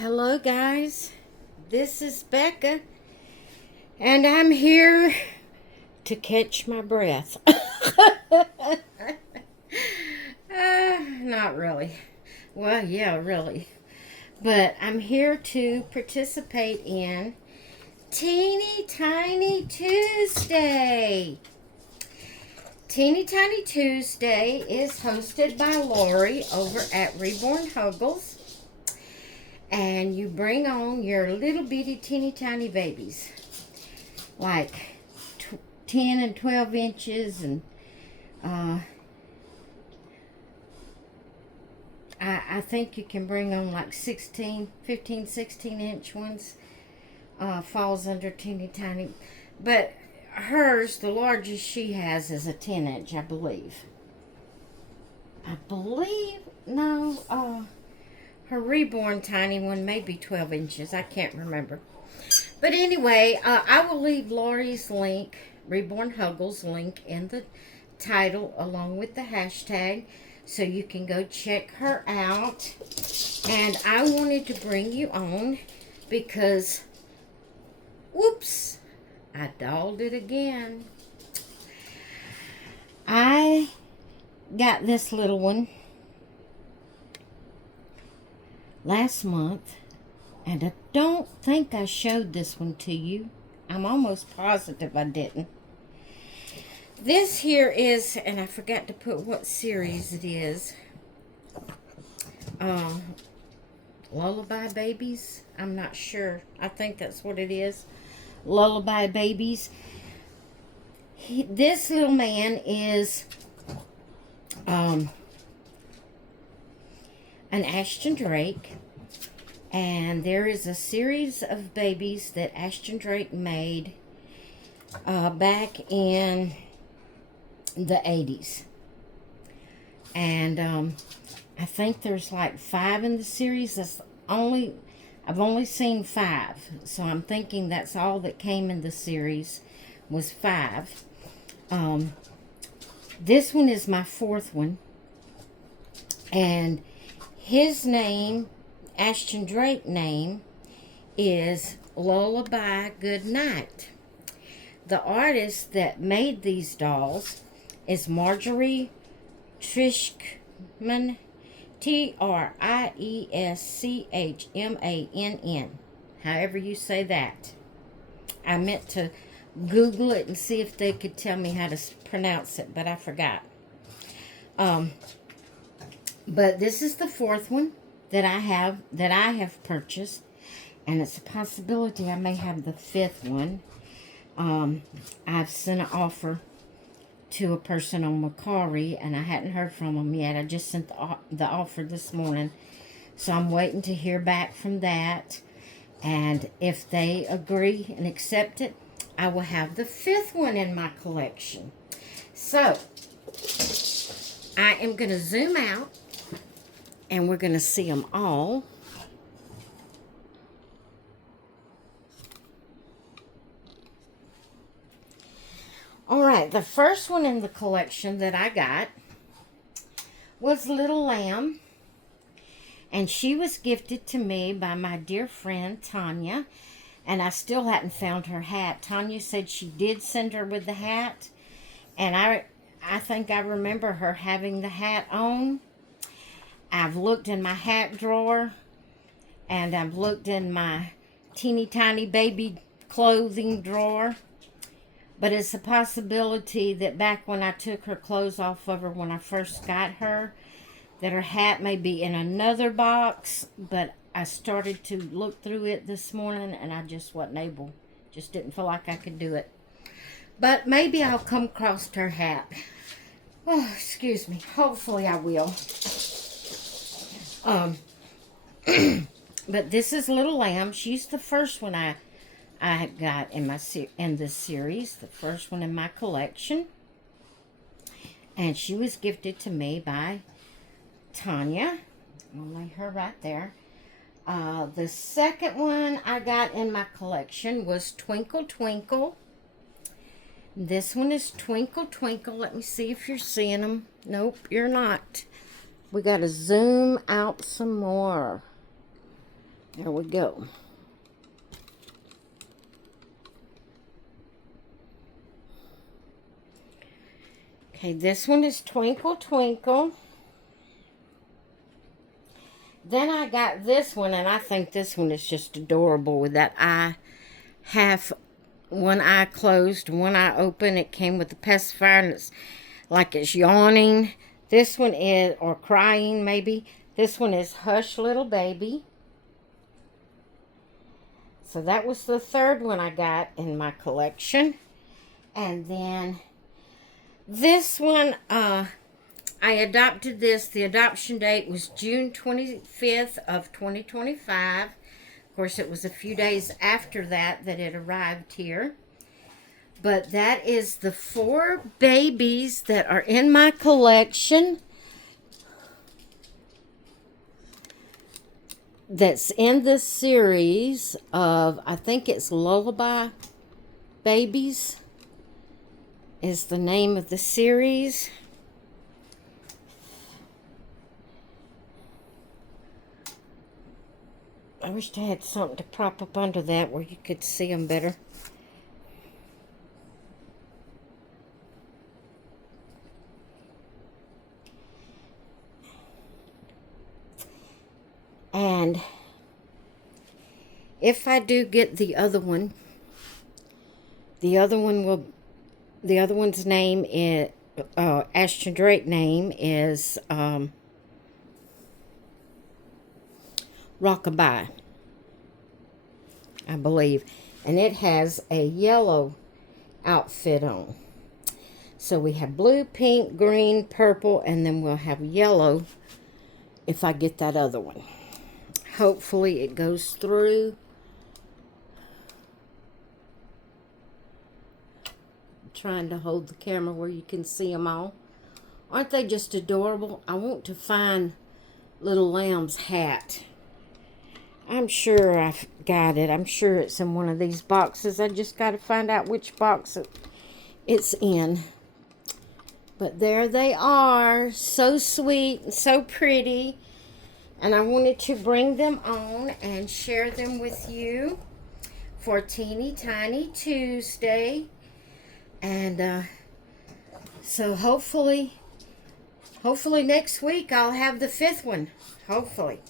Hello, guys. This is Becca, and I'm here to catch my breath. Not really. Well, yeah, really. But I'm here to participate in Teeny Tiny Tuesday. Teeny Tiny Tuesday is hosted by Lori over at Reborn Huggles. And you bring on your little bitty teeny tiny babies, like 10 and 12 inches, and I think you can bring on like 15, 16 inch ones. Falls under teeny tiny, but hers, the largest she has, is a 10 inch, I believe. No, her reborn tiny one may be 12 inches. I can't remember. But anyway, I will leave Lori's link, Reborn Huggles link, in the title along with the hashtag, so you can go check her out. And I wanted to bring you on because, whoops, I dolled it again. I got this little one last month, and I don't think I showed this one to you. I'm almost positive I didn't. This here is, and I forgot to put what series it is. Lullaby Babies? I'm not sure. I think that's what it is. Lullaby Babies. This little man is an Ashton Drake. And there is a series of babies that Ashton Drake made back in the 80s. And I think there's like 5 in the series. I've only seen 5. So I'm thinking that's all that came in the series was 5. This one is my 4th one. And his name, Ashton Drake name, is Lullaby Goodnight. The artist that made these dolls is Marjorie Trischmann, Trieskmann, however you say that. I meant to Google it and see if they could tell me how to pronounce it, but I forgot. But this is the 4th one that I have purchased, and it's a possibility I may have the 5th one. I've sent an offer to a person on Mercari, and I hadn't heard from them yet. I just sent the offer this morning, so I'm waiting to hear back from that. And if they agree and accept it, I will have the 5th one in my collection. So I am going to zoom out, and we're going to see them all. All right, the first one in the collection that I got was Little Lamb. And she was gifted to me by my dear friend, Tanya. And I still hadn't found her hat. Tanya said she did send her with the hat. And I think I remember her having the hat on. I've looked in my hat drawer, and I've looked in my teeny tiny baby clothing drawer. But it's a possibility that back when I took her clothes off of her when I first got her, that her hat may be in another box. But I started to look through it this morning, and I just wasn't able. Just didn't feel like I could do it. But maybe I'll come across her hat. Oh, excuse me. Hopefully I will. But this is Little Lamb. She's the first one I got in this series, the first one in my collection. And she was gifted to me by Tanya. I'm going to lay her right there. The second one I got in my collection was Twinkle Twinkle. This one is Twinkle Twinkle. Let me see if you're seeing them. Nope, you're not. We got to zoom out some more. There we go. Okay, this one is Twinkle Twinkle. Then I got this one, and I think this one is just adorable with that eye, half one eye closed, one eye open. It came with the pacifier, and it's like it's yawning. This one is, or crying maybe. This one is Hush Little Baby. So that was the third one I got in my collection. And then this one, I adopted this. The adoption date was June 25th of 2025. Of course, it was a few days after that it arrived here. But that is the 4 babies that are in my collection. That's in this series of, I think it's Lullaby Babies is the name of the series. I wish I had something to prop up under that where you could see them better. And if I do get the other one, the other one's name is, Ashton Drake name is Rockabye, I believe. And it has a yellow outfit on. So we have blue, pink, green, purple, and then we'll have yellow if I get that other one. Hopefully it goes through. I'm trying to hold the camera where you can see them all. Aren't they just adorable? I want to find Little Lamb's hat. I'm sure I've got it. I'm sure it's in one of these boxes. I just got to find out which box it's in. But there they are. So sweet and so pretty. And I wanted to bring them on and share them with you for Teeny Tiny Tuesday. And so hopefully next week I'll have the 5th one. Hopefully.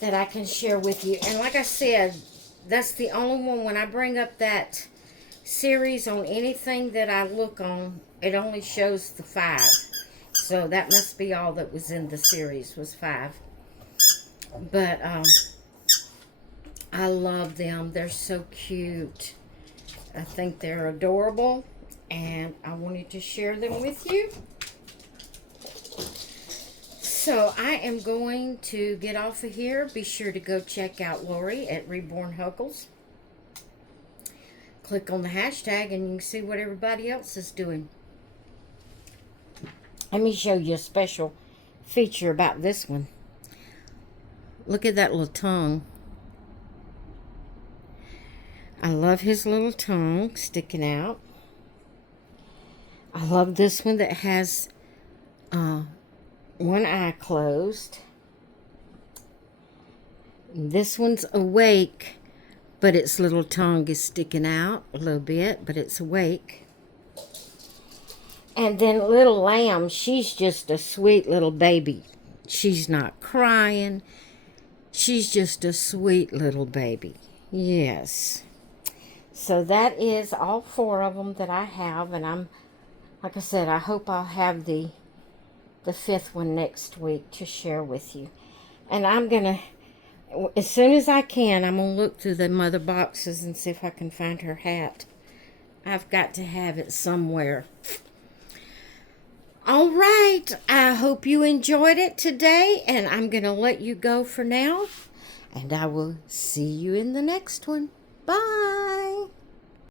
That I can share with you. And like I said, that's the only one. When I bring up that series on anything that I look on, it only shows the 5. So that must be all that was in the series, was 5. But I love them. They're so cute. I think they're adorable. And I wanted to share them with you. So I am going to get off of here. Be sure to go check out Lori at Reborn Huggles. Click on the hashtag and you can see what everybody else is doing. Let me show you a special feature about this one. Look at that little tongue. I love his little tongue sticking out. I love this one that has one eye closed. This one's awake, but its little tongue is sticking out a little bit, but it's awake. And then Little Lamb, she's just a sweet little baby. She's not crying. She's just a sweet little baby. Yes. So that is all 4 of them that I have. And like I said, I hope I'll have the 5th one next week to share with you. And I'm going to, as soon as I can, I'm going to look through the mother boxes and see if I can find her hat. I've got to have it somewhere. All right, I hope you enjoyed it today, and I'm going to let you go for now, and I will see you in the next one. Bye.